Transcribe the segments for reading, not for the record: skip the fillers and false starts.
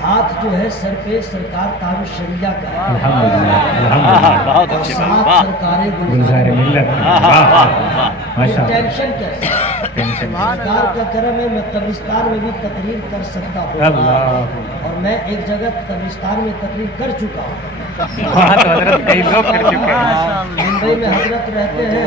ہاتھ جو ہے سر پہ سرکار تاج الشریعہ کا ہے بہت اور اچھے ساتھ سرکار گلزار ملت ماشاء اللہ ٹینشن کیسے سرکار کا کرم ہے میں قبرستان میں بھی تقریر کر سکتا ہوں اللہ اور میں ایک جگہ قبرستان میں تقریر کر چکا ہوں وہاں تو حضرت کئی لوگ کر چکے ہیں ممبئی میں حضرت رہتے ہیں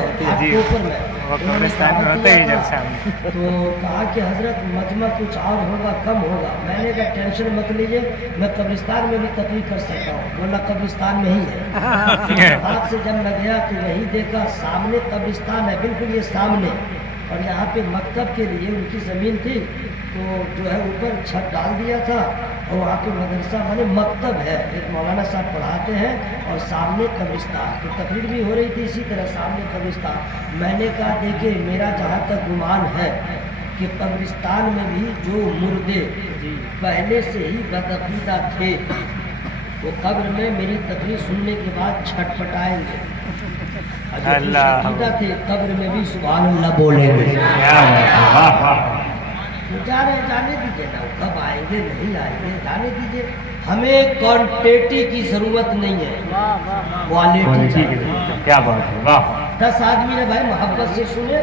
اوپر میں وہ قبرستان میں ہوتے ہی جلسہ تو کہا کہ حضرت مجمع کچھ اور ہوگا کم ہوگا میں نے کہا ٹینشن مت لیجیے میں قبرستان میں بھی تقریر کر سکتا ہوں بولا قبرستان میں ہی ہے ہاتھ سے جب میں گیا تو یہی دیکھا سامنے قبرستان ہے بالکل یہ سامنے اور یہاں پہ مکتب کے لیے ان کی زمین تھی تو جو ہے اوپر چھت ڈال دیا تھا اور وہاں پہ مدرسہ بنے مکتب ہے ایک مولانا صاحب پڑھاتے ہیں اور سامنے قبرستان تو تقریر بھی ہو رہی تھی اسی طرح سامنے قبرستان میں نے کہا دیکھیے میرا جہاں تک گمان ہے کہ قبرستان میں بھی جو مردے پہلے سے ہی بدعقیدہ تھے وہ قبر میں میری تقریر سننے کے بعد چھٹ پٹائیں گے اللہ تھے قبر میں بھی سبحان اللہ بولیں گے جا رہے جانے دیجیے نا کب آئیں گے نہیں آئیں گے جانے دیجیے ہمیں کوانٹیٹی کی ضرورت نہیں ہے کوالٹی کیا بات ہے واہ 10 آدمی نے بھائی محبت سے سنے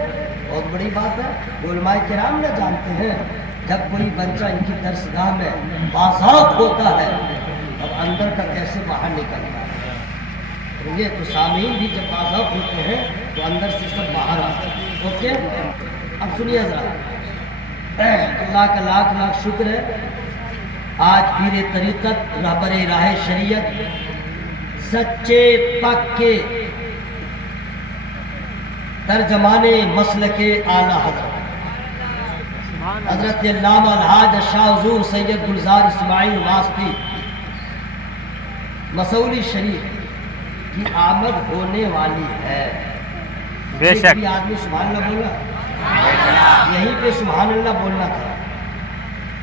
بہت بڑی بات ہے علماء کرام نہ جانتے ہیں جب کوئی بچہ ان کی درسگاہ میں بازاق ہوتا ہے اب اندر کا کیسے باہر نکلتا ہے یہ تو سامعین بھی جب بازاق ہوتے ہیں تو اندر سے سب باہر آتے ہیں اوکے اب سنیے ذرا اللہ کا لاکھ لاکھ شکر ہے آج پیر طریقت رہبر راہ شریعت سچے پکے ترجمان مسلک اعلی حضرت علامہ الحاج شاہ حضور سید گلزار اسماعیل واسطی مسولی شریف کی آمد ہونے والی ہے بے شک آدمی سبحان اللہ بولا یہیں پہ سبحان اللہ بولنا تھا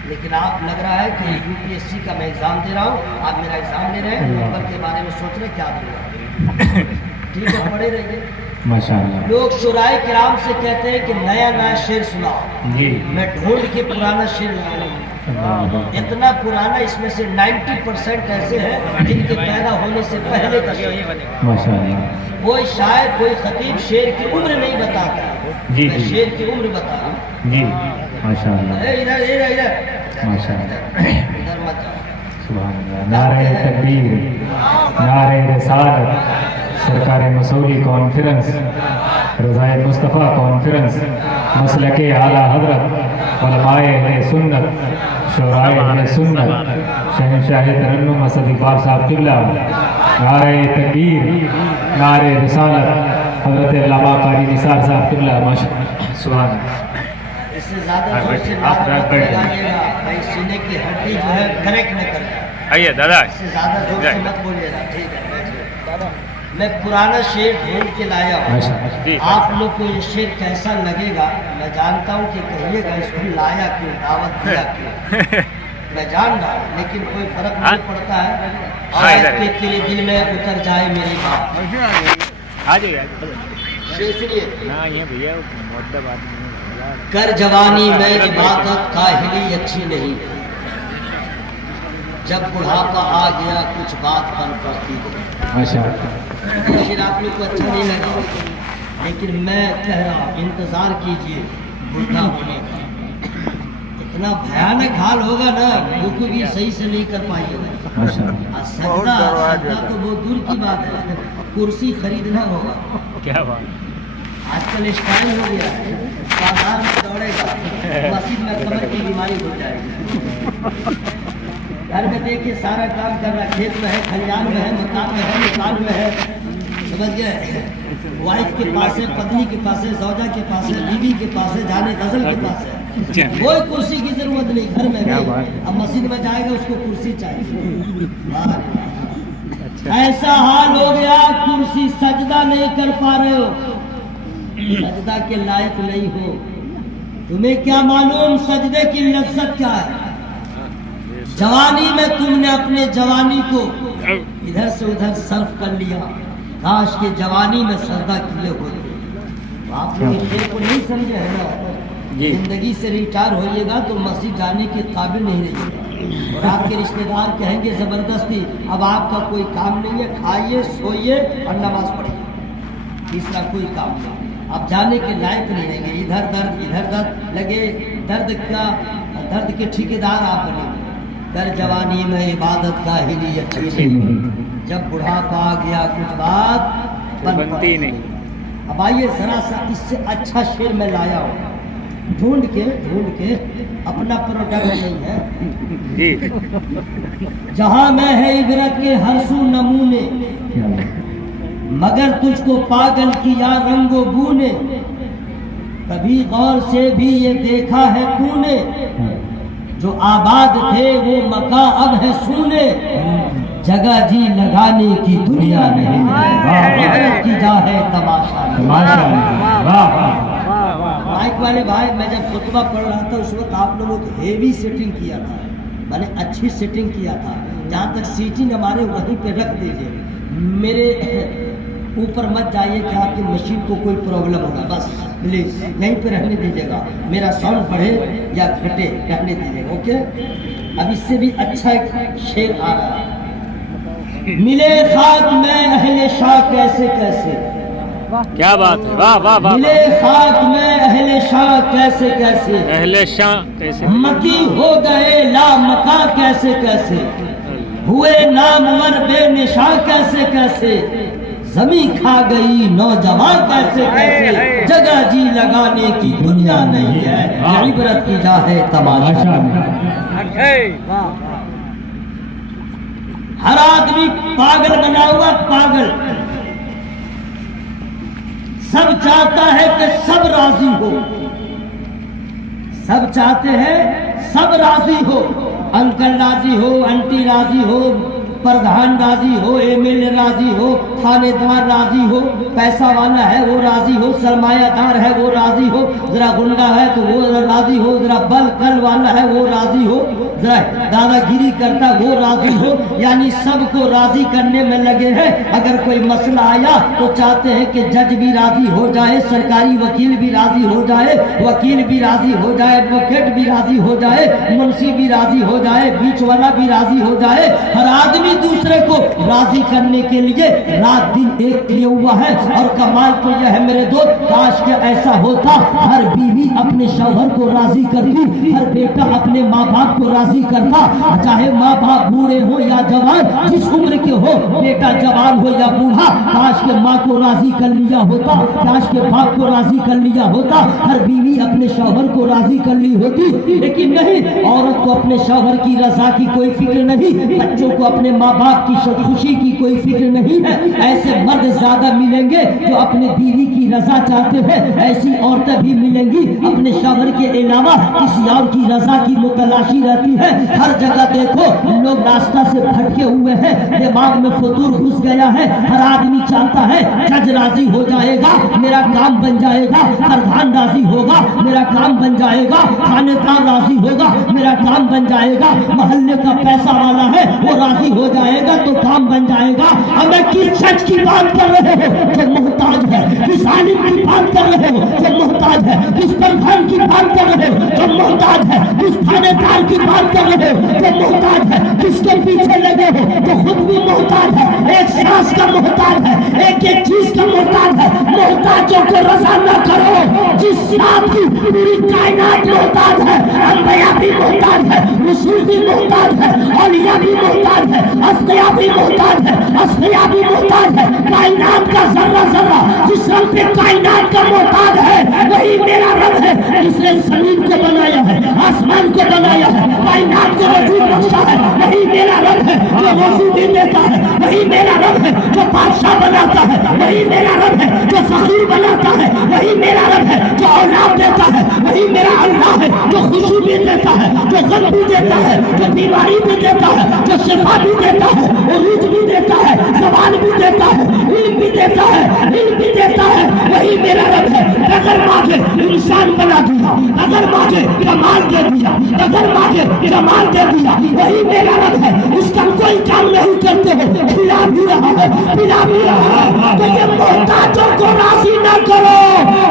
لیکن آپ لگ رہا ہے کہ UPSC کا میں ایگزام دے رہا ہوں آپ میرا ایگزام لے رہے ہیں نمبر کے بارے میں سوچ رہے کیا دوں گا ٹھیک ہے پڑھے رہیے ماشاء اللہ لوگ شعراء کرام سے کہتے ہیں کہ نیا نیا شعر سناؤ جی میں ڈھونڈ کے پرانا شعر لایا ہوں اتنا پرانا اس میں سے 90% ایسے ہیں جن کے پیدا ہونے سے پہلے کا شعر ماشاء اللہ کوئی شاعر کوئی خطیب شعر کی عمر نہیں بتاتا جی میں شعر کی عمر بتا رہا ہوں جی ماشاء اللہ ادھر ماشاء اللہ ادھر مت جاؤ سبحان اللہ نعرہ تکبیر نعرہ رسالت سرکار مسولی کانفرنس رضائے مصطفیٰ کانفرنس مسلک اعلیٰ حضرت علماء اہل سنت شعراء اہل سنت شہنشاہ ترنم اسد اقبال صاحب قبلہ نعرہ تکبیر نعرہ رسالت حضرت علامہ قاری نثار صاحب قبلہ ماشاء اللہ سبحان اللہ اس سے زیادہ زور سے نعرہ مت لگائیے گا بھائی سینے کی ہڈی جو ہے کریکٹ نہ کر جائے آئیے دادا اس سے زیادہ زور سے مت بولیے گا ٹھیک ہے بیٹھیے میں پرانا شعر ڈھونڈ کے لایا ہوں آپ لوگ کو یہ شعر کیسا لگے گا میں جانتا ہوں کہ کہیے گا اس کو لایا کیوں دعوت دیا کیوں میں جان رہا ہوں لیکن کوئی فرق نہیں پڑتا ہے شاید کہ تیرے دل میں اتر جائے میری بات آ جائیے شعر سنیے ہاں یہ بھیا مدب آدمی کر جوانی میں عبادت کاہلی اچھی نہیں جب بڑھاپا آ گیا کچھ بات بن پڑتی ہے ماشاء اللہ شعر آپ لوگ کو اچھا نہیں لگا لیکن میں کہہ رہا ہوں انتظار کیجئے بڑھا ہونے کا اتنا بھیانک حال ہوگا نا رکوع بھی صحیح سے نہیں کر پائیے گا سجدہ تو بہت دور کی بات ہے کرسی خریدنا ہوگا کیا بات آج کل اسٹائل ہو گیا ہے بازار میں دوڑے گا مسجد میں کمر کی بیماری ہو جائے گی گھر میں دیکھیے سارا کام کر رہا ہے کھیت میں ہے کھلیان میں ہے مکان میں ہے مکان میں ہے سمجھ گئے وائف کے پاس ہے پتنی کے پاس ہے زوجہ کے پاس ہے بیوی کے پاس ہے جانے غزل کے پاس ہے کوئی کرسی کی ضرورت نہیں گھر میں بھی اب مسجد میں جائے گا اس کو کرسی چاہیے ایسا حال ہو گیا کرسی سجدہ نہیں کر پا رہے ہو سجدہ کے لائق نہیں ہو تمہیں کیا معلوم سجدے کی لذت کیا ہے جوانی میں تم نے اپنے جوانی کو ادھر سے ادھر صرف کر لیا کاش کے جوانی میں سجدہ کیے ہوتے آپ لوگ اس کو نہیں سمجھے ہے نا زندگی سے ریٹائر ہوئیے گا تو مسجد جانے کے قابل نہیں رہیے گا और आपके रिश्तेदार कहेंगे जबरदस्ती अब आपका कोई काम नहीं है, खाइए सोइए और नमाज पढ़िए, तीसरा कोई काम नहीं, आप जाने के लायक नहीं रहेंगे। इधर दर्द लगे, दर्द के ठेकेदार आप बनेंगे। दर जवानी में इबादत का ही नहीं अच्छी नहीं, जब बुढ़ापा आ गया कुछ बात बनती नहीं। अब आइए जरा सा इससे अच्छा शेर में लाया हूँ, ढूंढ के अपना प्रोडक्ट नहीं है जी। जहां में है इबरत के हर सू नमूने, मगर तुझको पागल किया रंगो बू ने, कभी गौर से भी ये देखा है तूने, जो आबाद थे वो मका अब है सूने, जगह जी लगाने की दुनिया नहीं है, की जा है तमाशा। माइक वाले भाई, मैं जब खुतबा पढ़ रहा था उस वक्त आप लोगों को हेवी सेटिंग किया था, मैंने अच्छी सेटिंग किया था, जहाँ तक सीटिंग हमारे वहीं पे रख दीजिए, मेरे ऊपर मत जाइए कि आपकी मशीन को कोई प्रॉब्लम होगा, बस प्लीज यहीं पे रहने दीजिएगा, मेरा साउंड बढ़े या घटे रहने दीजिएगा, ओके। अब इससे भी अच्छा एक शेर आ रहा है, मिले खाक में अहले शाह कैसे कैसे, क्या बात है, वाह वाह वाह। मिले खाक में अहले शाह कैसे कैसे, अहले शाह कैसे, मकी हो गए ला मका कैसे कैसे, हुए नामवर बेनिशा कैसे कैसे, जमी खा गई नौजवान कैसे कैसे, जगह जी लगाने की दुनिया नहीं है, इबरत की जा है तमाशा। हर आदमी पागल बना हुआ, पागल, सब चाहता है कि सब राजी हो, सब चाहते हैं सब राजी हो, अंकल राजी हो, आंटी राजी हो, प्रधान राजी हो, एमएलए राजी हो, थानेदार राजी हो, पैसा वाला है वो राजी हो, सरमायादार है वो राजी हो, जरा गुंडा है तो वो राजी हो, जरा बल कल वाला है वो राजी हो, जरा दादागिरी करता वो राजी हो, यानी सबको राजी करने में लगे हैं। अगर कोई मसला आया तो चाहते हैं कि जज भी राजी हो जाए, सरकारी वकील भी राजी हो जाए, वकील भी राजी हो जाए, एडवोकेट भी राजी हो जाए, मुंशी भी राजी हो जाए, बीच वाला भी राजी हो जाए। हर आदमी दूसरे को राजी करने के लिए रात दिन एक किए हुआ है। और कमाल तो यह है मेरे दोस्त, काश के ऐसा होता, हर बीवी अपने शौहर को राजी करती, हर बेटा अपने माँ बाप को राजी करता, चाहे माँ बाप बूढ़े हो या जवान, जिस उम्र के हो, बेटा जवान हो या बूढ़ा, काश के माँ को राजी कर लिया होता, काश के बाप को राजी कर लिया होता, हर बीवी अपने शौहर को राजी कर ली होती। लेकिन नहीं, औरत को अपने शौहर की रजा की कोई फिक्र नहीं, बच्चों को अपने माँ बाप की खुशी की कोई फिक्र नहीं है। ऐसे मर्द ज्यादा मिलेंगे जो अपने बीवी की रजा चाहते हैं, ऐसी औरतें भी मिलेंगी अपने शौहर के अलावा किसी और की रजा की मुतलाशी रहती है। हर जगह देखो लोग रास्ता से भटके हुए हैं, दिमाग में फतूर घुस गया है। हर आदमी चाहता है जज राजी हो जाएगा मेरा काम बन जाएगा, प्रधान राजी होगा मेरा काम बन जाएगा, थानेदार राजी होगा मेरा काम बन जाएगा, मोहल्ले का पैसा वाला है वो राजी हो जाएगा तो काम बन जाएगा। हमें किस सच की बात कर रहे हो जो मोहताज है, किस आलिम की बात कर रहे हो जो मोहताज है, किस प्रधान की बात कर रहे हो जो मोहताज है, किस थानेदार की बात कर रहे हो जो मोहताज है, किसके पीछे लगे हो जो खुद भी मोहताज है, एक सांस का मोहताज है, एक एक चीज का मोहताज है। मोहताजों को रजा न करो, जिस साथ की पूरी कायनात मोहताज है, अंबिया भी मोहताज है, रसूल भी मोहताज है, औलिया भी मोहताज है, अस्तिया भी मोहताज है, अस्तिया भी मोहताज है। कायनात का जर्रा जर्रा जिस रब पे कायनात का मोहताज है वही मेरा रब है, जिसने जमीन को बनाया है, आसमान को बनाया है, कायनात को वजूद बख्शा है, वही मेरा रब है जो रोजी भी देता है, वही मेरा रब है जो बादशाह बनाता है, वही मेरा रब है जो फकीर बनाता है, वही मेरा रब है जो औलाद देता है, वही मेरा अल्लाह है जो खुशी भी देता है, जो गम भी देता है, जो बीमारी भी देता है, जो शिफा भी देता है, उरूज भी देता है, ज़बान भी देता है, इल्म भी देता है, इल्म भी देता है, वही मेरा रब है। अगर मांगे इंसान बना दिया, अगर मांगे कमाल दे दिया, अगर मांगे जमाल दे दिया, वही मेरा रब है। उसका कोई काम नहीं नहीं करते हो, खिला भी रहा है, पिला भी रहा है, तो ये मोहताजों को राजी न करो।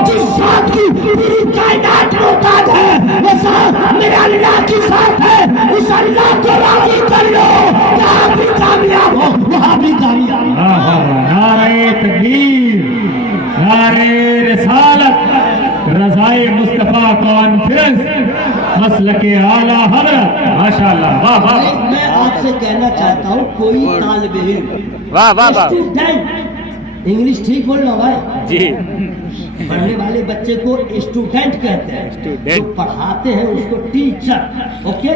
जिस साथ की पूरी कायनात मोहताज है, वो साथ मेरे अल्लाह की साथ है, उस अल्लाह को राजी कर लो, जहाँ भी कामयाब हो वहाँ भी कामयाब हो। नारे तकबीर, नारे रिसालत, रज़ाए मुस्तफ़ा कॉन्फ्रेंस, मसलके आला हज़रत, माशाअल्लाह, वाह वाह। मैं आपसे कहना चाहता हूँ, कोई तालिब इल्म, वाह वाह वाह स्टूडेंट, इंग्लिश ठीक बोल रहा भाई, जी। पढ़ने वाले बच्चे को स्टूडेंट कहते हैं, स्टूडेंट। जो पढ़ाते हैं उसको teacher, okay,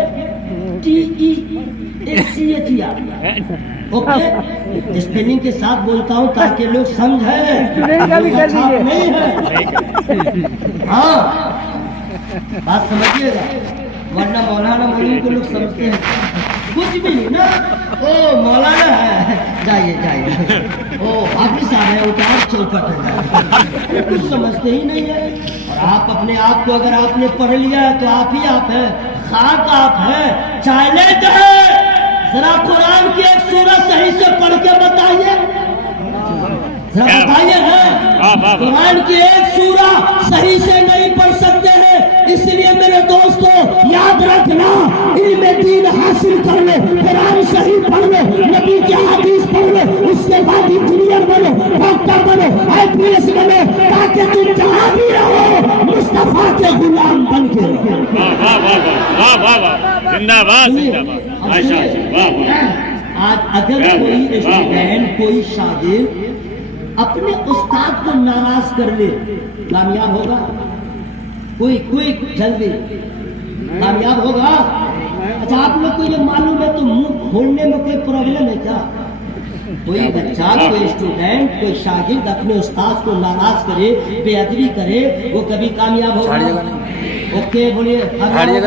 TEACHER, okay. Spelling के साथ बोलता हूँ ताकि लोग समझें, नहीं है। हाँ, बात समझिएगा, वरना मौलाना मौलवी को लोग समझते हैं कुछ भी नहीं ना, ओ मौलाना है, जाइए जाइए, ओ हाफिज साहब है, उतार चौपट है, कुछ समझते ही नहीं है। और आप अपने आप को अगर आपने पढ़ लिया है तो आप ही आप हैं, खाक आप हैं, चैलेंज है। जरा कुरान की एक सूरत सही से पढ़ के बताइए, जरा बताइए है, कुरान की एक सूरा सही से नहीं पढ़ सकते हैं, इसलिए मेरे दोस्तों याद रखना, इल्म दीन हासिल कर लो, कुरान सही पढ़ लो, नबी की हदीस पढ़ लो, उसके बाद इंजीनियर बनो, डॉक्टर बनो, IPS बनो, ताकि तुम जहाँ भी रहो मुस्तफा के गुलाम बन के रहो। वाह वाह वाह वाह वाह, जिंदाबाद जिंदाबाद, माशाअल्लाह, वाह वाह। आज अगर कोई स्टूडेंट, कोई शागिर्द अपने उस्ताद को नाराज कर ले, कामयाब होगा? कोई जल्दी कामयाब होगा? अच्छा, आप लोग को ये मालूम है तो मुंह खोलने में कोई प्रॉब्लम है क्या? कोई बच्चा, कोई स्टूडेंट, कोई शागिर्द अपने उस्ताद को नाराज करे, बेअदबी करे, वो कभी कामयाब होगा? ओके बोलिए, आइए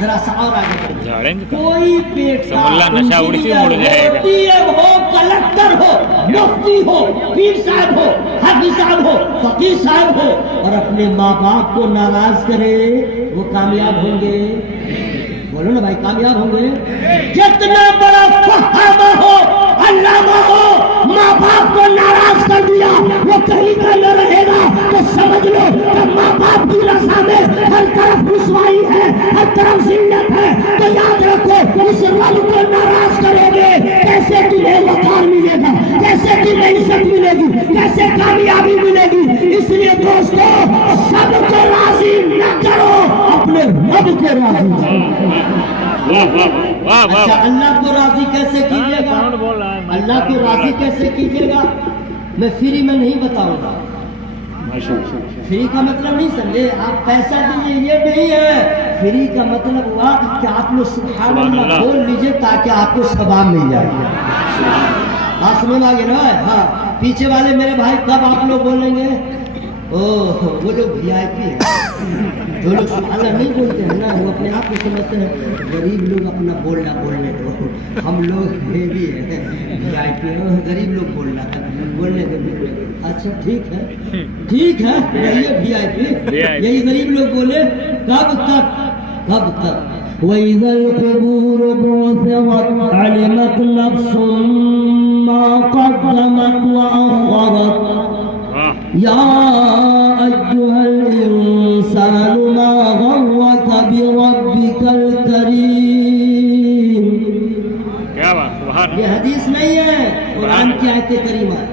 जरा सा और आगे बढ़िए। कोई बेटा इंजीनियर हो, कलेक्टर हो, मुफ्ती हो, पीर साहब हो, हाफिज साहब हो, फकीर साहब हो, और अपने माँ बाप को नाराज करे, वो कामयाब होंगे? बोलो ना भाई, कामयाब होंगे? जितना बड़ा फहामा हो, अल्लामा हो, माँ बाप को नाराज कर दिया, वो कहीं का न रहेगा, तो समझ लो कि माँ बाप की रज़ा में हर तरफ रुसवाई है, हर तरफ जिल्लत है। तो याद रखो, इस रब को नाराज करोगे, कैसे तुम्हें वकार मिलेगा, कैसे तुम्हें इज्जत मिलेगी, कैसे कामयाबी मिलेगी। इसलिए दोस्तों, सबको राजी न करो, अपने रब को राजी करो। अच्छा, अल्लाह को राजी कैसे कीजिएगा? अल्लाह को राजी कैसे कीजिएगा? मैं फ्री में नहीं बताऊंगा। फ्री का मतलब नहीं समझे, आप पैसा दीजिए ये नहीं है। फ्री का मतलब हुआ कि आप लोग सुभान अल्लाह बोल लीजिए ताकि आपको सवाब मिल जाए। बात समझ आ गई ना? हाँ, पीछे वाले मेरे भाई कब आप लोग बोलेंगे? ओह, वो लोग VIP है, जो लोग सुभान अल्लाह नहीं बोलते हैं ना, वो अपने आप को समझते हैं गरीब लोग अपना बोलने दो, हम लोग हेवी है, VIP है, गरीब लोग बोलने दो। अच्छा ठीक है, रहिए VIP, यही गरीब लोग बोले। कब तक वइज़ल क़ुबूर बु'थिरत अलिमत नफ्सुम मा क़द्दमत व अख़रत या अय्युहल इंसानु मा गर्रक बिरब्बिकल करीम। क्या बात, ये हदीस नहीं है, कुरान की आयत करीमा है।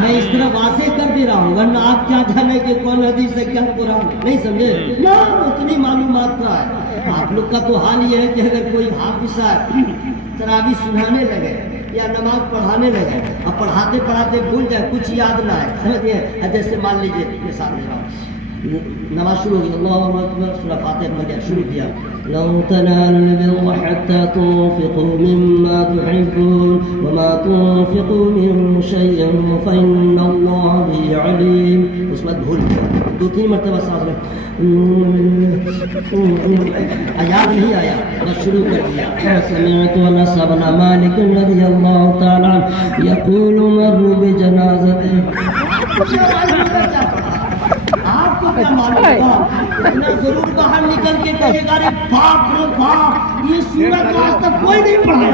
मैं इस तरह वाज़ेह कर दे रहा हूँ, वरना आप क्या जाने कि कौन हदीस है क्या कुरान, नहीं समझे ना? उतनी मालूमात का है। आप लोग का तो हाल ये है कि अगर कोई हाफिज तरावी सुनाने लगे या नमाज पढ़ाने लगे, अब पढ़ाते पढ़ाते भूल जाए, कुछ याद ना है, समझिए। जैसे मान लीजिए मिसाल दे रहा हूँ, नमाज शुरू हो गई, अल्लाहु अकबर, सूरह फातिहा पढ़ शुरू किया, लं तनालुल बिर्रा हत्ता तुन्फिकू मिम्मा तुहिब्बून वमा तुन्फिकू मिन शैइन फइन्नल्लाह बिही अलीम। उसके बाद भूल गया, 2-3 मरतबा सांस में याद नहीं आया, बस शुरू कर दिया। समिअतु अनस इब्न मालिक रज़ियल्लाहु तआला अन्हु यक़ूलु मर्रू बिजनाज़तिन। आपको क्या मालूम होगा, इतना जरूर बाहर निकल के कहेगा अरे बाप रे बाप ये सूरत आज तक कोई नहीं पढ़ा,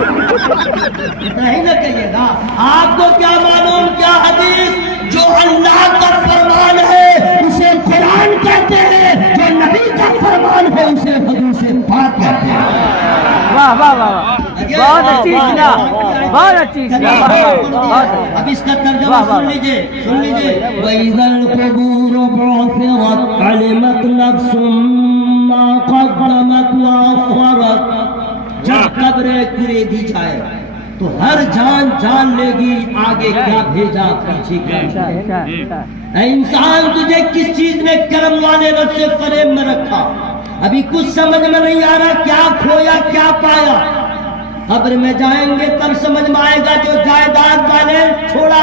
इतना ही ना कहिएगा। आपको क्या मालूम क्या हदीस, जो अल्लाह का फरमान है उसे कुरान कहते हैं, जो नबी का फरमान है उसे हदीस पाक कहते हैं। वाह वाह वाह, बहुत अच्छी इस्लाह, बहुत अच्छी इस्लाह। अब इसका तर्जुमा सुन लीजिए, सुन लीजिए। वइज़ल क़ुबूर बुअसिरत अलिमत नफ्सुम मा क़द्दमत व अख़रत। जब कब्रें कुरेदी जाए तो हर जान जान लेगी आगे क्या भेजा पीछे क्या। इंसान तुझे किस चीज ने कर्म वाले रब से फरेब में रखा, अभी कुछ समझ में नहीं आ रहा, क्या खोया क्या पाया। कब्र में जाएंगे तब समझ में आएगा, जो जायदाद वाले छोड़ा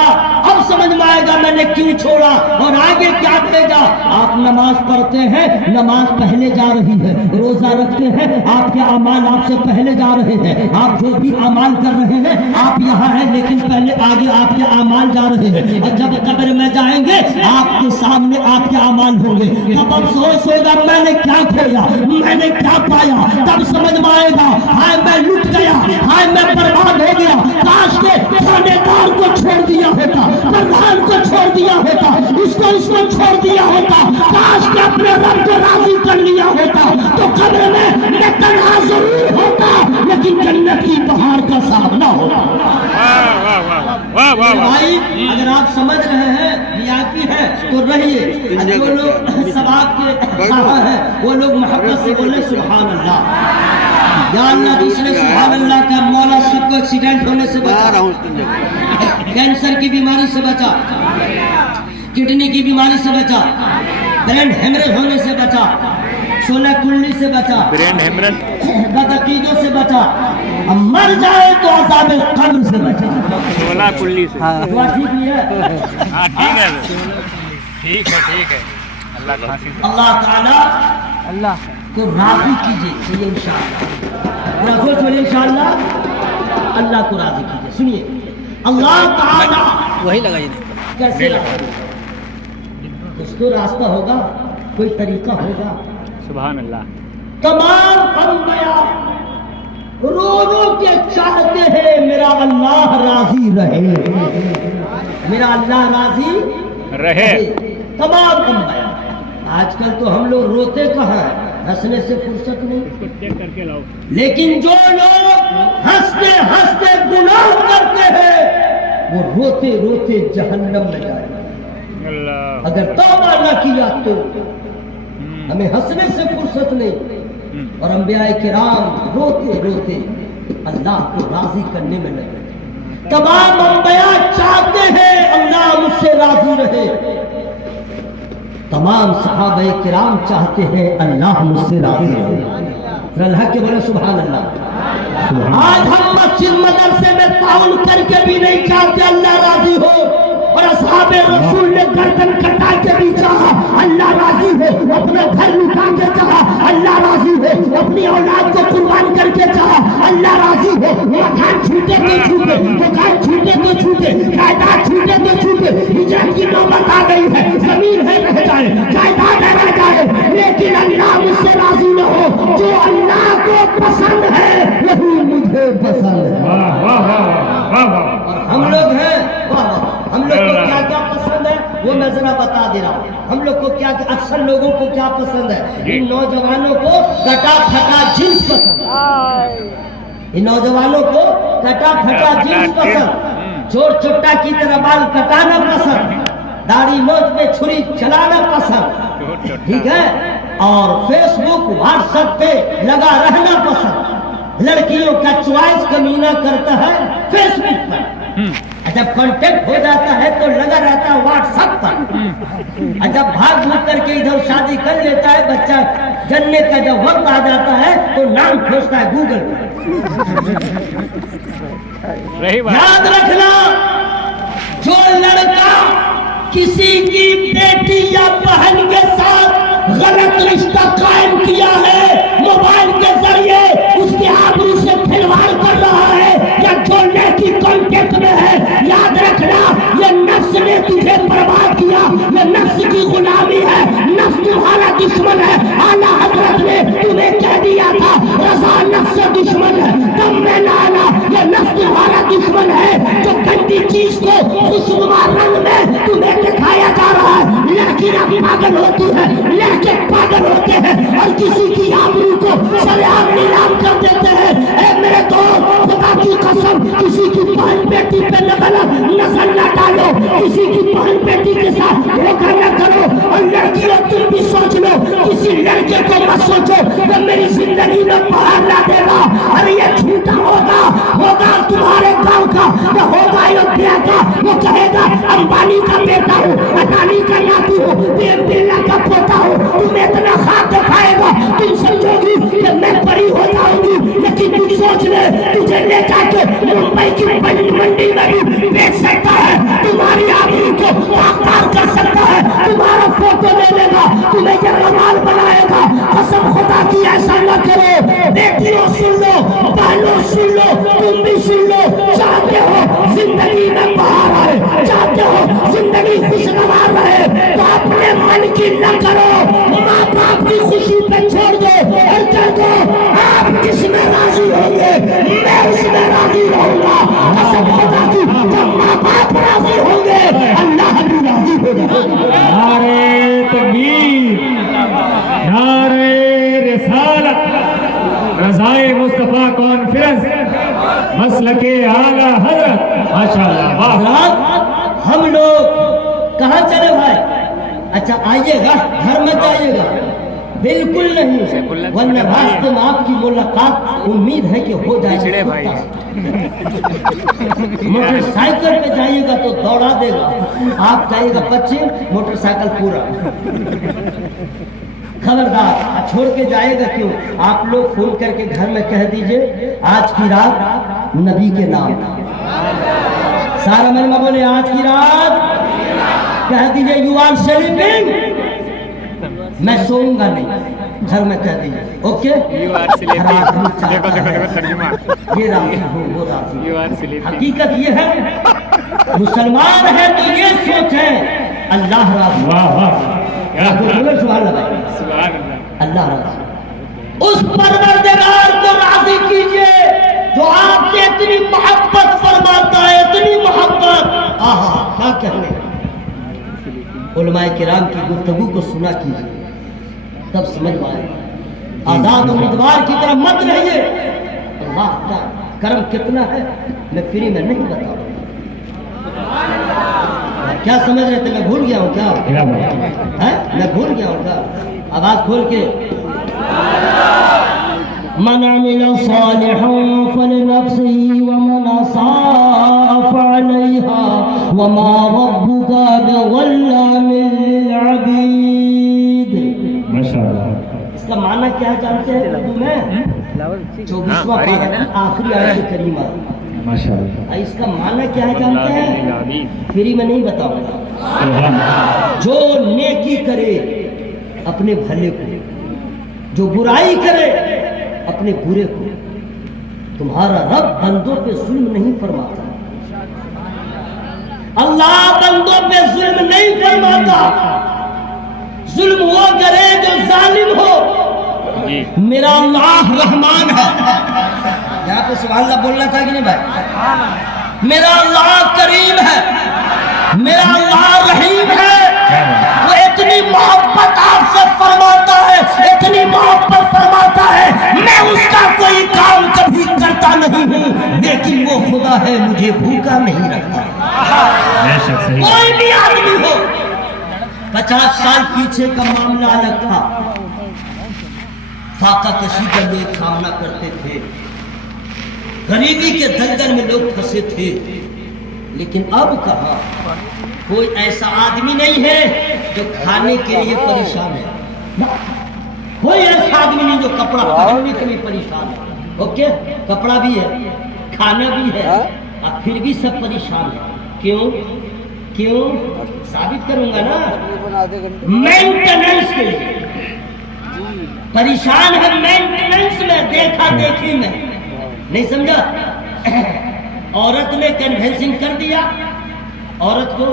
अब समझ में आएगा मैंने क्यों छोड़ा और आगे क्या भेजा। आप नमाज पढ़ते हैं, नमाज पहले जा रही है, रोजा रखते हैं, आपके अमाल आपसे पहले जा रहे हैं, आप जो भी अमाल कर रहे हैं आप यहाँ हैं लेकिन पहले आगे आपके अमाल जा रहे हैं। और जब कब्र में जाएंगे आपके सामने आपके अमाल होंगे, तब अफसोस होगा मैंने क्या खोया, मैंने क्या पाया। तब समझ में आएगा हाय मैं लुट गया, हाय मैं बर्बाद हो गया, काश के थानेदार को छोड़ दिया होता, प्रधान को छोड़ दिया होता, इसको छोड़ दिया होता, काश के अपने रब को राजी कर लिया होता तो कब्र में मैं तन्हा जरूर होता लेकिन जन्नत की बहार का सामना होता। वाह वाह वाह। भाई अगर आप समझ रहे हैं वीआईपी है तो रहिए, जो लोग सवाब के साहा है वो लोग मोहब्बत से बोले सुभान अल्लाह। या अल्लाह दूसरे सुभान अल्लाह का मौला सबको एक्सीडेंट होने से बचा, कैंसर की बीमारी से बचा, किडनी की बीमारी से बचा, ब्रेन हेमरेज होने से बचा, सोलह कुल्ली से बचा, ब्रेन हेमरेज, बदअकीदों से बचा, अब मर जाए तो अज़ाब कब्र से बचा। 16 कुल्ली से। दुआ ठीक नहीं है? हाँ ठीक है, ठीक है ठीक है। अल्लाह खांसी से अल्लाह ताला अल्लाह को राजी कीजिए इंशाअल्लाह, बोलिए इंशाअल्लाह अल्लाह को राजी कीजिए। सुनिए अल्लाह ताला वही लगाइए, कैसे कुछ तो रास्ता होगा, कोई तरीका होगा। सुभान अल्लाह। तमाम अंबिया रो रो के चाहते हैं मेरा अल्लाह राजी रहे, मेरा अल्लाह राजी रहे। तमाम अंबिया। आजकल तो हम लोग रोते कहाँ हैं, हंसने से फुर्सत नहीं। चेक करके लाओ। लेकिन जो लोग हंसते हंसते गुनाह करते हैं वो रोते रोते जहन्नम में जाएंगे। अल्लाह। अगर तौबा न किया तो हमें हंसने से फुर्सत नहीं। और अंबिया किराम रोते रोते अल्लाह को राजी करने में लगे। तमाम अंबिया चाहते हैं अल्लाह मुझसे राजी रहे, तमाम सहाबा किराम चाहते हैं अल्लाह मुझसे राजी रहे। अल्लाह के बोले सुभान अल्लाह। आज हम मस्जिद मदरसे में ताउन करके भी नहीं चाहते अल्लाह राजी हो, और असहाबे रसूल ने गर्दन कटा के भी चाहा अल्लाह राजी हो, अपने घर लुटा के चाहा अल्लाह राजी हो, अपनी औलाद को कुर्बान करके चाहा अल्लाह राजी हो, मकान छूटे तो छूटे, दुकान छूटे तो छूटे, जायदाद छूटे तो छूटे, हिजरत की नौबत आ गई है, जमीन है रह जाए, जायदाद है रह जाए, लेकिन अल्लाह मुझसे राजी न हो। जो अल्लाह को पसंद है वही मुझे पसंद है। वाह वाह वाह वाह वाह। और हम लोग हैं वाह वाह, हम लोग को क्या क्या पसंद है वो मैं जरा बता दे रहा हूँ। हम लोग को क्या, अक्सर लोगों को क्या पसंद है, इन नौजवानों को कटा फटा जींस पसंद है, इन नौजवानों को कटा फटा जींस पसंद, चोर चुट्टा की तरह बाल कटाना पसंद, दाढ़ी मोछ पे छुरी चलाना पसंद, ठीक है, और फेसबुक व्हाट्सएप पे लगा रहना पसंद। लड़कियों का चॉइस कमीना करता है फेसबुक पर, जब कांटेक्ट हो जाता है तो लगा रहता है व्हाट्सएप पर, और जब भाग भूग करके इधर शादी कर लेता है बच्चा जनने का जब वक्त आ जाता है तो नाम खोजता है गूगल पर। रही बात। याद रखना, जो लड़का किसी की बेटी या बहन के साथ गलत रिश्ता कायम किया है मोबाइल के जरिए, उसके आबरू से खिलवाड़ कर रहा है या जो लड़की कांटेक्ट में है, याद रखना ये नफ्स ने तुझे बर्बाद किया, ये नफ्स की गुलामी है, नफ्स तुम्हारा दुश्मन है। आला हजरत ने तुम्हें कह दिया था रजा नफ्स दुश्मन है, तब मैं लाला ये नफ्स तुम्हारा दुश्मन है। जो गंदी चीज को खुशनुमा रंग में तुम्हें दिखाया जा रहा है, लड़कियां पागल होती है, लड़के पागल होते हैं और किसी की आबरू को सरेआम नीलाम कर देते हैं। ए मेरे दोस्त, खुदा की कसम, किसी की बहन बेटी पे नजर न डालो, किसी की बहन बेटी के साथ धोखा न करो। और लड़कियों तुम भी सोच लो, किसी लड़के को मत सोचो वो मेरी जिंदगी में बाहर ला देगा। अरे ये झूठा होगा तुम्हारे गांव का, या होगा अयोध्या का। वो कहेगा अंबानी का बेटा हूँ, अडानी का नाती हूँ, बिरला का पोता हूँ। तुम इतना खाक दिखाएगा, तुम समझोगी कि मैं परी हो जाऊंगी। लेकिन तुम सोच ले, तुझे ले जाके मुंबई की मंडी में भी बेच सकता है, तुम्हारी आबरू को पाक कर सकता है, तुम्हारा फोटो ले लेगा, तुम्हें जर्नल बनाएगा। कसम खुदा की ऐसा न करो। बेटियों सुन लो, बहनों सुन लो, तुम भी सुन लो। चाहते हो जिंदगी में बाहर आए, चाहते हो जिंदगी खुशगवार रहे, तो अपने मन की न करो, माँ बाप की खुशी पे छोड़ दो और कह दो आप जिसमें राजी होंगे मैं उसमें राजी रहूंगा। कसम खुदा की, जब माँ बाप राजी होंगे अल्लाह भी राजी होगा। नारे तकबीर, नारे रिसालत, रज़ाए मुस्तफ़ा कॉन्फ्रेंस, मसलके आला हज़रत। माशाअल्लाह, वाह। रात हम लोग कहाँ चले भाई? अच्छा आइएगा, घर मत जाइएगा, बिल्कुल नहीं, वरना रास्ते में आपकी मुलाकात उम्मीद है कि हो जाएगी। मोटरसाइकिल पे जाइएगा तो दौड़ा देगा, आप जाइएगा पश्चिम, मोटरसाइकिल पूरा। खबरदार, छोड़ के जाएगा क्यों? आप लोग फोन करके घर में कह दीजिए आज की रात नबी के नाम। सारा महिमा बोले आज की रात, कह दीजिए यू आर स्लीपिंग, मैं सोऊंगा नहीं, घर में कह दीजिए ओके। ये राजी हो, वो राजी। हकीकत ये है, मुसलमान है तो ये सोच है अल्लाह राजी। वाह वाह, अल्लाह राजी। उस परवरदिगार को राजी कीजिए जो आपसे इतनी मोहब्बत फरमाता है, इतनी मोहब्बत। आहा, क्या कहने। उलमाए किराम की गुफ्तगू को सुना कीजिए, तब समझ में आए। आजाद उम्मीदवार की तरफ मत रहिए। अल्लाह का करम कितना है मैं फ्री में नहीं बता रहा। क्या समझ रहे थे? मैं भूल गया हूँ क्या? है मैं भूल गया हूँ क्या? आवाज खोल के। मन अमिल सालिहन फलिनफ्सिही व मन असाअ फअलैहा व मा रब्बुका बिज़ल्लामिल लिलअबीद। माशाअल्लाह। इसका माना क्या जानते हैं उर्दू में? 24वां पारा आखिरी आयत करीमा। माशाअल्लाह। इसका माना क्या है जानते हैं? फ्री में नहीं बताऊंगा। जो नेकी करे अपने भले को, जो बुराई करे अपने बुरे को। तुम्हारा रब बंदों पे जुल्म नहीं फरमाता, अल्लाह बंदों पे जुल्म नहीं फरमाता। जुल्म वो करे जो जालिम हो। मेरा अल्लाह रहमान है। यहाँ पे सुभान अल्लाह बोलना था कि नहीं भाई? मेरा अल्लाह करीम है, मेरा अल्लाह रहीम है। वो इतनी मोहब्बत आपसे फरमाता है, इतनी मोहब्बत फरमाता है, मैं उसका कोई काम कभी करता नहीं हूँ, लेकिन वो खुदा है मुझे भूखा नहीं रखता। कोई भी आदमी हो, 50 साल पीछे का मामला अलग था। फाका कशी का लोग सामना करते थे, गरीबी के दलदल में लोग फंसे थे। लेकिन अब कहा कोई ऐसा आदमी नहीं है जो खाने के लिए परेशान है ना। कोई ऐसा आदमी नहीं जो कपड़ा पहनने के लिए परेशान है। ओके, कपड़ा भी है, खाना भी है, और फिर भी सब परेशान है। क्यों? क्यों? साबित करूंगा ना। मेंटेनेंस के लिए परेशान है, मेंटेनेंस में, देखा देखी में। नहीं समझा? औरत ने कन्वेंसिंग कर दिया औरत को।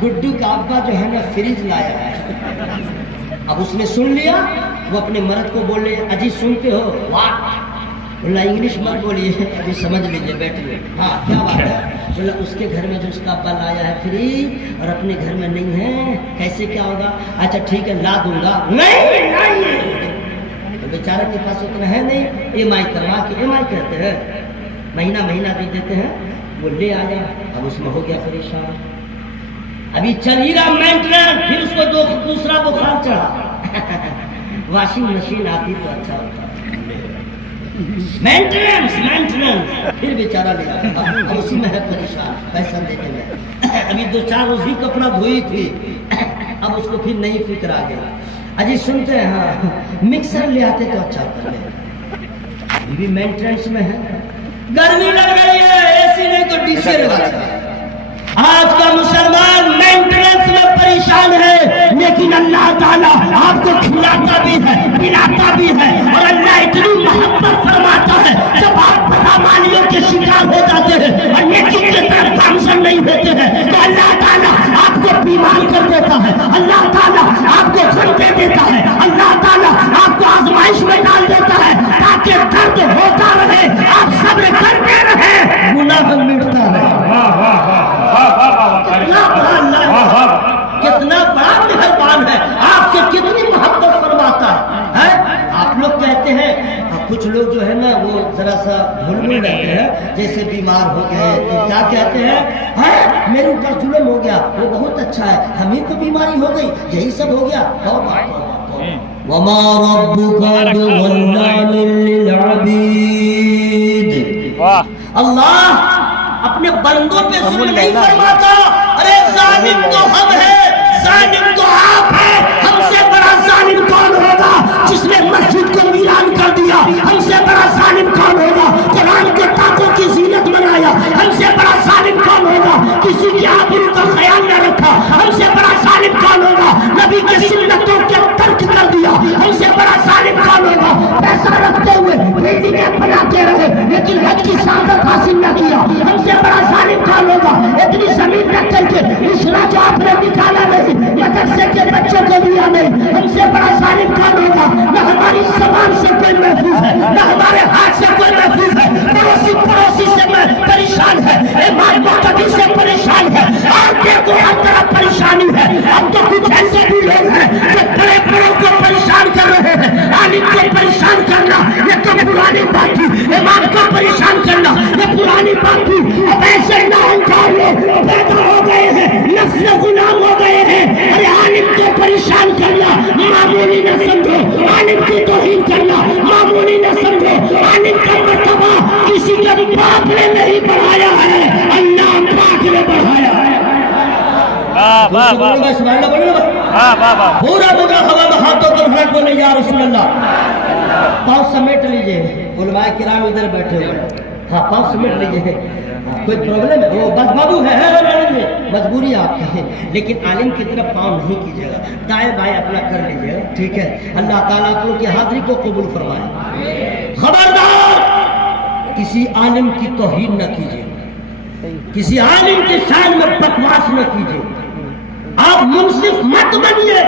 गुड्डू का अब्बा जो है ना फ्रिज लाया है, اب اس نے سن لیا، وہ اپنے مرد کو بول رہے اجی سنتے ہو؟ واہ! بولا انگلش مت بولیے، ابھی سمجھ لیجیے، بیٹھیے۔ ہاں کیا بات ہے؟ بولا اس کے گھر میں جو اس کا بل آیا ہے فری اور اپنے گھر میں نہیں ہے، کیسے کیا ہوگا؟ اچھا ٹھیک ہے لا دوں گا۔ نہیں، بیچارہ کے پاس اتنا ہے نہیں، ایم آئی کروا کے، ایم آئی کہتے ہیں مہینہ دے دیتے ہیں، وہ لے آیا۔ اب اس میں ہو گیا پریشان، ابھی چل ہی رہا مینٹننس، پھر اس کو دوسرا بخار چڑھا۔ واشنگ مشین آتی تو اچھا ہوتا، مینٹننس پھر بیچارہ لے آیا، اب اسی میں ہے پریشان پیسہ دینے میں۔ ابھی 2-4 روز ہی کپڑا دھوئی تھی، اب اس کو پھر نئی فکر آ گیا، اجی سنتے ہیں ہاں مکسر لے آتے تو اچھا ہوتا ہے، ابھی بھی مینٹننس میں ہے، گرمی لگ رہی ہے، اے سی نہیں تو ڈی سی لگاتا ہے۔ آج کا مسلمان مینٹننس میں پریشان ہے، لیکن اللہ تعالیٰ آپ کو کھلاتا بھی ہے، پلاتا بھی ہے، اور اللہ اتنی محبت فرماتا ہے جب آپ بدامانیوں کے شکار ہو جاتے ہیں اور نیکی کی طرف گامزن نہیں ہوتے ہیں تو اللہ تعالیٰ آپ کو بیمار کر دیتا ہے، اللہ تعالیٰ آپ کو غم دے دیتا ہے، اللہ تعالیٰ آپ کو آزمائش میں ڈال دیتا ہے تاکہ درد ہوتا رہے، آپ صبر کرتے رہے، گناہ مٹتا رہے۔ کتنا بڑا مہربان ہے، آپ سے کتنی محبت فرماتا ہے۔ آپ لوگ کہتے ہیں، کچھ لوگ جو ہے نا وہ ذرا سا بھول رہتے ہیں، جیسے بیمار ہو گئے تو کیا کہتے ہیں، میرے اوپر ظلم ہو گیا، وہ بہت اچھا ہے، ہمیں تو بیماری ہو گئی، یہی سب ہو گیا۔ وما ربك بظلام للعبید، اللہ اپنے بندوں پہ ظلم نہیں فرماتا۔ ارے ظالم تو ہم ہیں، ظالم تو آپ ہیں، ہم سے بڑا ظالم کون ہوگا جس نے مسجد کو ویران کر دیا؟ ہم سے بڑا ظالم کون ہوگا قرآن کے تاکوں کی زینت بنایا؟ ہم سے بڑا ظالم کون ہوگا کسی کی آبرو کا خیال نہ رکھا؟ ہم سے بڑا ظالم کون ہوگا نبی کی سنتوں کے ترک کر دیا؟ ہم سے بڑا ظالم کون ہوگا پیسہ رکھتے ہوئے بلڈنگیں بناتے رہے لیکن حج کی سعادت حاصل نہ کیا؟ ہم سے بڑا ظالم کون ہوگا اتنی زمین رکھ کر کے اسرا جو آپ نے نکالا نہیں، مدرسے کے بچوں کو دیا نہیں؟ ہم سے بڑا ظالم کون ہوگا؟ نہ ہماری زبان سے کوئی محفوظ ہے، نہ ہمارے ہاتھ سے کوئی محفوظ ہے، پڑوسی سے میں پریشان ہے، ایمان مقتدی سے پریشان ہے، اور دیکھو ہر طرح پریشانی ہے۔ اب تو کچھ ایسے بھی لوگ ہیں جو بڑے بڑوں کو پریشان کر رہے ہیں، عالم کو پریشان کرنا یہ تو پرانی بات تھی، امام کو پریشان کرنا یہ پرانی بات تھی۔ اب ایسے ناہنکار لوگ پیدا ہو گئے ہیں، نفس غلام ہو گئے ہیں۔ ارے عالم کو پریشان کرنا معمولی نہ سمجھو، عالم کی توہین کرنا معمولی نہ سمجھو۔ عالم کا مرتبہ کسی کے باپ نے نہیں بڑھایا ہے، اللہ پاک نے بڑھایا ہے۔ پورا مجھے ہوا میں ہاتھوں پر ہاتھ بولے یا رسول اللہ، پاؤں سمیٹ لیجئے، علماء کرام ادھر بیٹھے ہوئے، ہاں پاؤں سمیٹ لیجئے، کوئی پرابلم ہے وہ بس بابو ہے مجبوری آپ کی ہے، لیکن عالم کی طرف پاؤں نہیں کیجیے گا، دائیں بائیں اپنا کر لیجیے گا، ٹھیک ہے؟ اللہ تعالیٰ آپ لوگ کی حاضری کو قبول فرمائے۔ خبردار کسی عالم کی توہین نہ کیجیے، کسی عالم کی شان میں بکواس نہ کیجیے، آپ منصف مت بنیے۔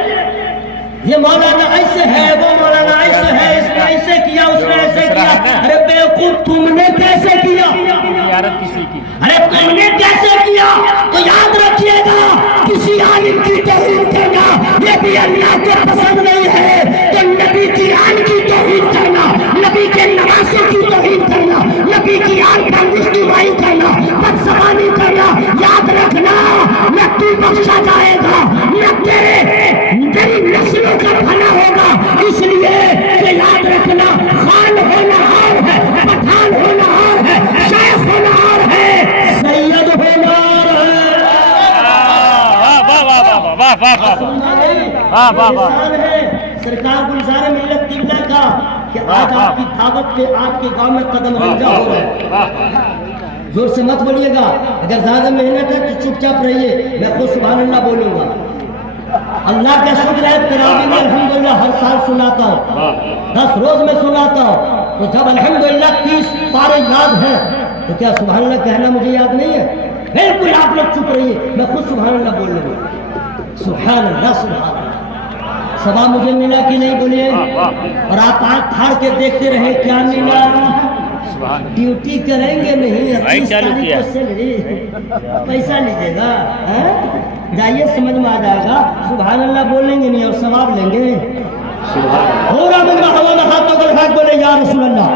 یہ مولانا ایسے ہے، وہ مولانا ایسے ہے، اس نے ایسے کیا، اس نے ایسے کیا۔ ارے بیوقوف تم نے کیسے کیا؟ ارے تم نے کیسے کیا؟ تو یاد رکھیے گا کسی عالم کی توہین کرنا یہ بھی اللہ کو پسند نہیں ہے، تو نبی کی آن کی توہین کرنا، نبی کے نواسے کی توہین کرنا، نبی کی آن کا رسوائی کرنا، بدزبانی کرنا، یاد رکھنا نہ تو بخشا جائے گا نہ تیری نسلوں کا بھلا ہوگا۔ اس لیے کہ یاد رکھنا خان ہونا اور ہے، پٹھان ہونا اور ہے، شیخ ہونا اور ہے، سید ہونا اور ہے۔ سرکار گلزار ملت قبلہ کا کہ آج آپ کی دعوت پہ آپ کے گاؤں میں قدم رنجا ہو رہا ہے۔ زور سے مت بولیے گا، اگر زیادہ محنت ہے تو چپ چاپ رہیے، میں خود سبحان اللہ بولوں گا۔ اللہ کا شکر ہے تراویح میں الحمدللہ ہر سال سناتا ہوں، 10 روز میں سناتا ہوں، تو جب الحمدللہ 30 پارے یاد ہیں تو کیا سبحان اللہ کہنا مجھے یاد نہیں ہے؟ بالکل آپ لوگ چپ رہیے، میں خود سبحان اللہ بول لوں گا۔ سبحان اللہ سبحان اللہ सवा मुझे मिला कि नहीं बोलिए? और आप आँख फाड़ के देखते रहे, क्या मिला? ड्यूटी करेंगे नहीं, 30 तारीख को सैलरी, पैसा लीजिएगा, जाइए समझ में आ जाएगा। सुभान अल्लाह बोलेंगे नहीं और सवाब लेंगे। पूरा बंदा हवा में हाथ पकड़ हाथ बोले या रसूल अल्लाह,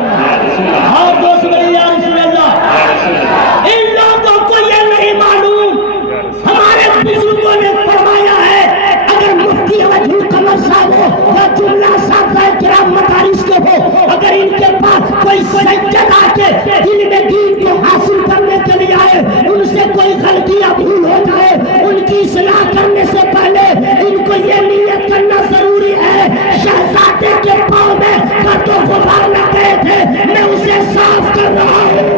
और दोस्त बोले या रसूल अल्लाह। इन लोगों को ये नहीं मालूम, हमारे बुजुर्गों ने फरमाया है, अगर मुफ्ती वजूद कमर साहब हो या जुमला साहब किराम मदारिस के हो, अगर इनके पास कोई सज्जद आके दिल में दीन को हासिल करने के लिए आए, उनसे कोई गलती या भूल हो जाए, उनकी इस्लाह करने से पहले इनको ये नियत करना जरूरी है, शहजादे के पाँव में कर्दों गुबार लग गए थे, मैं उसे साफ कर रहा हूँ।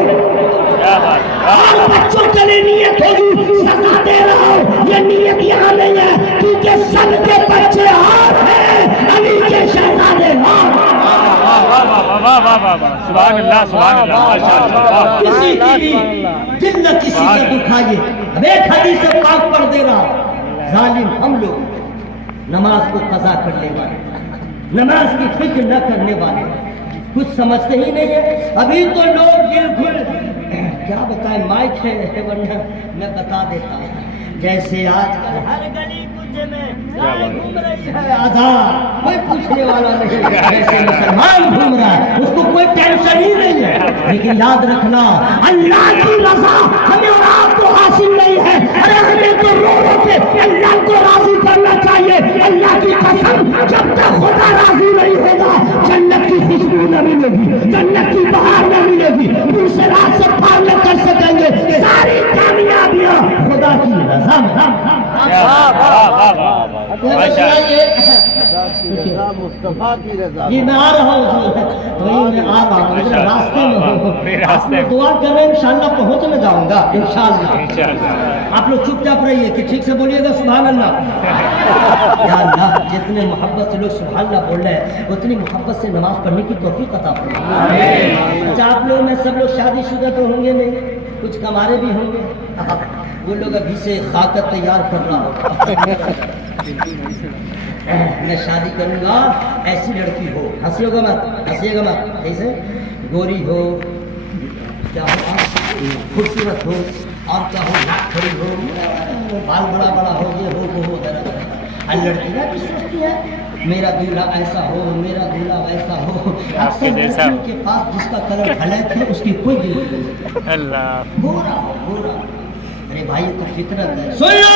और बच्चों के लिए नियत होगी, सजा दे रहा हूँ, ये नियत यहाँ नहीं है, क्योंकि सबके बच्चे और हैं, अली के शहजादे और। सुभान अल्लाह, सुभान अल्लाह, माशाअल्लाह। किसी की भी दिल न किसी का दुखाइए, अब एक हदीस से पाक पढ़ दे रहा, जालिम हम लोग नमाज को कज़ा करने वाले, नमाज की फिक्र न करने वाले, कुछ समझते ही नहीं है। अभी तो लोग बिल्कुल क्या बताएं, माइक है वरना मैं बता देता हूँ, जैसे आजकल हर गली कुछ में गाय घूम रही है आजाद, कोई पूछने वाला नहीं, जैसे मुसलमान घूम रहा है उसको कोई टेंशन ही नहीं है। लेकिन याद रखना, अल्लाह की रज़ा हमें और आपको हासिल नहीं है। अरे हमें तो रो रो के अल्लाह को राजी करना चाहिए। अल्लाह की कसम, जब तक खुदा राजी नहीं होगा जन्नत की खुशबू न मिलेगी, जन्नत की बहार न मिलेगी, मुर्सलात से पार न कर सकेंगे। सारी कामयाबियां खुदा की रज़ा में। मुस्तफा की रज़ा। जी मैं आ रहा हूँ, वही मैं आ रहा हूँ, रास्ते में हूँ, दुआ कर रहे हैं, इंशाअल्लाह पहुँच में जाऊँगा इंशाअल्लाह। आप लोग चुपचाप रहिए कि ठीक से बोलिएगा सुभान अल्लाह। या अल्लाह, जितने मोहब्बत से लोग सुभान अल्लाह बोल रहे हैं, उतनी मोहब्बत से नमाज पढ़ने की तौफीक अता फरमाइए। अच्छा आप लोग में सब लोग शादीशुदा तो होंगे नहीं, कुछ कमारे भी होंगे, वो लोग अभी से खाकर तैयार कर रहा होगा। मैं शादी करूंगा, ऐसी लड़की हो, हंसिएगा मत, हंसिएगा मत, जैसे गोरी हो, क्या हो, खूबसूरत हो, और क्या हो, खड़ी हो, बाल बड़ा बड़ा हो, ये हो वो हो, लड़कियां भी सोचती है मेरा दूल्हा ऐसा हो, मेरा दूल्हा वैसा हो। अक्सर लड़कियों के पास जिसका कलर ब्लैक है उसकी कोई दिल नहीं, अल्लाह गोरा हो, गोरा। अरे भाई ये तो फितरत है। सुन लो,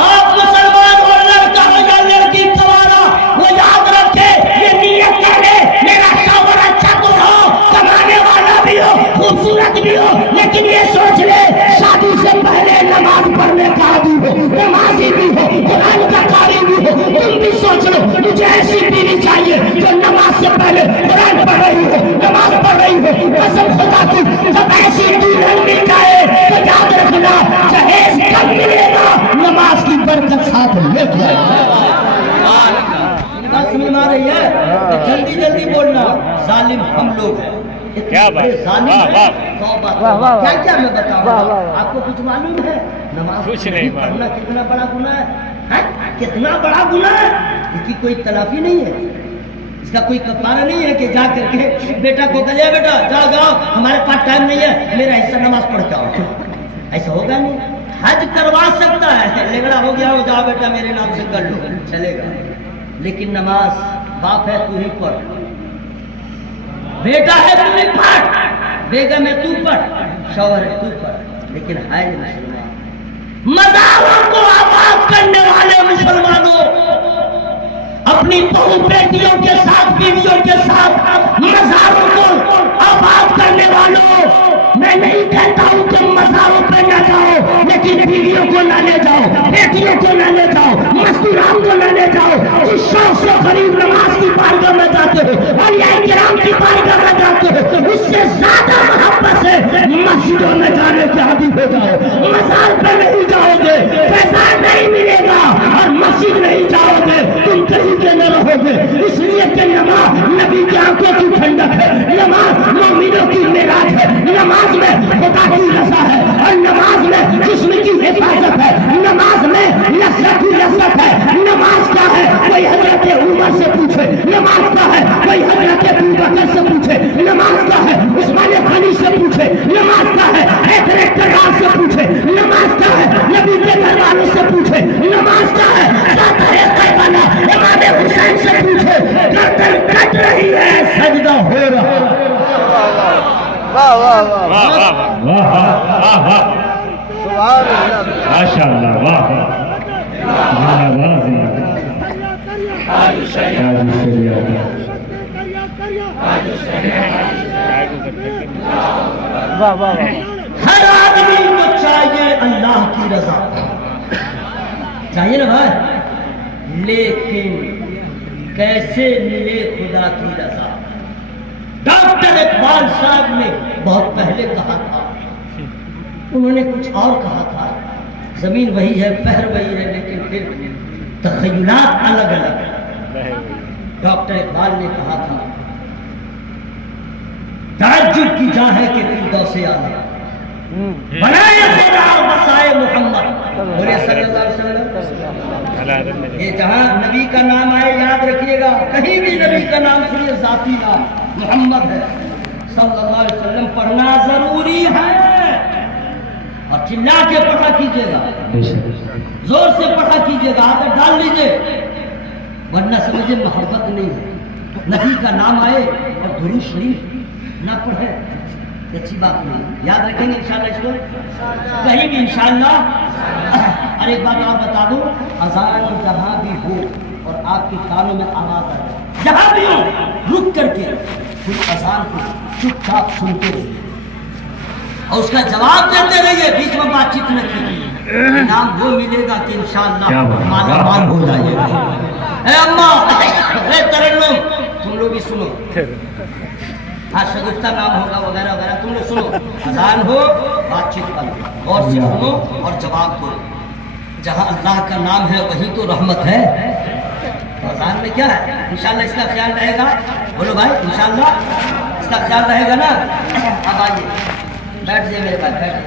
आप मुसलमान हो, लड़का हो या लड़की कमाना, वो याद रखे, ये नियत कर ले, मेरा शौहर अच्छा तो हो, कमाने वाला भी हो, खूबसूरत भी हो, लेकिन ये सोच ले शादी से पहले नमाज पढ़ने का आदी हो, नमाजी भी हो, कुरान का कारी भी हो। तुम भी सोच लो, मुझे ऐसी बीवी चाहिए जो नमाज से पहले कुरान पढ़ रही हो, नमाज पढ़ रही हो। कसम खुदा की, जब ऐसी दुल्हन मिल जाए तो याद रखना, जहेज कब मिलेगा, नमाज की बरकत साथ लेके आएगा। बात समझ में आ रही है? जल्दी जल्दी बोलना, जालिम हम लोग हैं। क्या बात, क्या क्या मैं बताऊँ, आपको कुछ मालूम है? नमाज कुछ नहीं पढ़ना कितना बड़ा गुनाह है, कितना बड़ा गुनाह है, इसकी कोई तलाफी नहीं है, इसका कोई कफारा नहीं है कि जा करके बेटा को कहे बेटा जाओ जाओ हमारे पास टाइम नहीं है, मेरा हिस्सा नमाज पढ़ के आओ। ऐसा होगा नहीं। हज करवा सकता है, लेगड़ा हो गया हो, जाओ बेटा मेरे नाम से कर लो, चलेगा। लेकिन नमाज बाप है तू ही पढ़, बेटा है तू ही पढ़, बेगम है तू पढ़, शौहर है तू पढ़। लेकिन है मुसलमान, मज़ारों को आबाद करने वाले मुसलमानों, अपनी बहू बेटियों के साथ, बीवियों के साथ मज़ारों को आबाद करने वालों, मैं नहीं कहता हूं तुम मज़ारों पे न जाओ, लेकिन बीवियों को न ले जाओ, बेटियों को न ले जाओ, मस्तूराम को न ले जाओ। जिस शौक से गरीब नमाज की बारगाह में जाते हो, औलिया किराम की बारगाह में जाते हो, उससे ज्यादा मोहब्बत से मस्जिदों में जाने के आदी हो जाओ। मज़ार पे नहीं जाओगे, फैज़ान नहीं मिलेगा, और मस्जिद नहीं जाओगे, तुम कहीं के न रहोगे। इसलिए कि नमाज नबी की आंखों की ठंडक है, नमाज मोमिनों की मेराज है, नमाज में खुदा की रज़ा है, और नमाज में जिस्म की हिफाजत है, नमाज में लज़्ज़त ही लज़्ज़त है। नमाज क्या है? कोई हज़रत वाह वाह वाह वाह वाह वाह माशा अल्लाह वाह वाह वाह हर आदमी को चाहिए अल्लाह की रजा, चाहिए ना भाई, लेकिन कैसे मिले खुदा की रजा? डॉक्टर इकबाल साहब ने बहुत पहले कहा था, उन्होंने कुछ और कहा था, जमीन वही है, पहर वही है, लेकिन फिर तखय्युलात अलग अलग। डॉक्टर इकबाल ने कहा था, ताज्जुब की जा है कि फिरदौस आला बनाए खुदा और बसाए मोहम्मद, बोले सल्लल्लाहु अलैहि वसल्लम। ये जहां नबी का नाम आए याद रखिएगा, कहीं भी नबी का नाम सुनिए, जाती नाम मोहम्मद है सल्लल्लाहु अलैहि वसल्लम पढ़ना जरूरी है, और चिल्ला के पढ़ा कीजिएगा, जोर से पढ़ा कीजिएगा, आदत डाल लीजिए, वरना समझे मोहब्बत नहीं है। नबी का नाम आए और दुरूद शरीफ ना पढ़े, अच्छी बात नहीं। याद रखेंगे इंशाल्लाह इसको, कहीं भी इंशाल्लाह। और एक बात और बता दूं, अजान जहां भी हो और आपके कानों में आवाज आए, जहां भी हो रुक करके उस अजान को चुपचाप सुनते रहिए और उसका जवाब देते रहिए, बीच में बातचीत न कीजिए, इनाम वो मिलेगा कि इंशाल्लाह माला माल हो जाएगा। अम्मा तरन्नुम तुम लोग भी सुनो, हाँ शगुफ्ता नाम होगा वगैरह वगैरह, तुम लोग सुनो, अजान हो बातचीत करो और से सुनो और जवाब दो। जहाँ अल्लाह का नाम है वहीं तो रहमत है, तो अजान में क्या है? इंशाल्लाह इसका ख्याल रहेगा, बोलो भाई इंशाल्लाह इसका ख्याल रहेगा ना। अब आइए बैठ जाइए मेरे पास, बैठ जाइए।